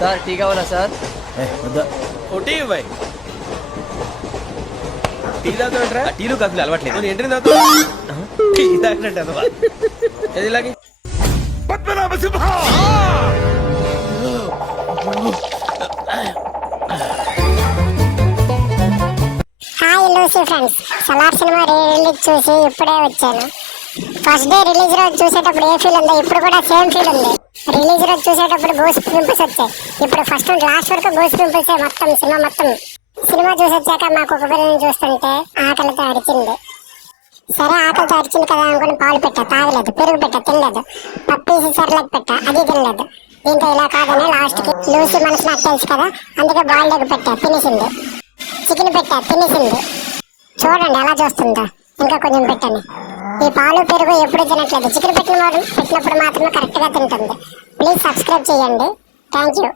Sir tea కావాలా sir? Tea ఇవ్వాయి. Tea తాగుతాంట్రా? టీలు కాఫీలు అలవాట్లేదు. ఎంట్రీ తాగుతా టీ తాగినట్టు అదవా. ఏది ఇలాగే hi Lucy friends, Salaar cinema release చూసి ఇప్పుడే వచ్చాను. ఫస్ట్ డే రిలీజ్ రోజు చూసేటప్పుడు ఏ ఫీల్ ఉందో ఇప్పుడు కూడా సేమ్ ఫీల్ ఉంది. రిలీజ్ రోజు చూసేటప్పుడు గోస్ట్ పింపుల్స్ వచ్చాయి. ఇప్పుడు ఫస్ట్ నుండి లాస్ట్ వరకు గోస్ట్ పింపుల్స్ మొత్తం సినిమా మొత్తం. సినిమా చూసి వచ్చాక మా కుక్క పిల్లని చూస్తుంటే ఆకలితో అరిచింది. సరే ఆకలితో అరిచింది కదా అనుకుని పాలు పెట్టా, తాగలేదు. పెరుగు పెట్టా, తినలేదు. పప్పీసి సర్లకు పెట్టా, అది తినలేదు. దీంతో ఇలా కాదని లాస్ట్ కి లూసీ మనసు నాకు తెలుసు కదా, అందుకే బాయిల్డ్ ఎగ్ పెట్టా, తినేసింది. చికెన్ పెట్టా, తినేసింది. చూడండి ఎలా చూస్తుందో. ఇంకా కొంచెం పెట్టండి. ఈ పాలు పెరుగు ఎప్పుడు తినట్లేదు. చికెన్ పెట్టినప్పుడు మాత్రమే కరెక్ట్ గా తింటుంది. ప్లీజ్ సబ్స్క్రైబ్ చేయండి. Thank you.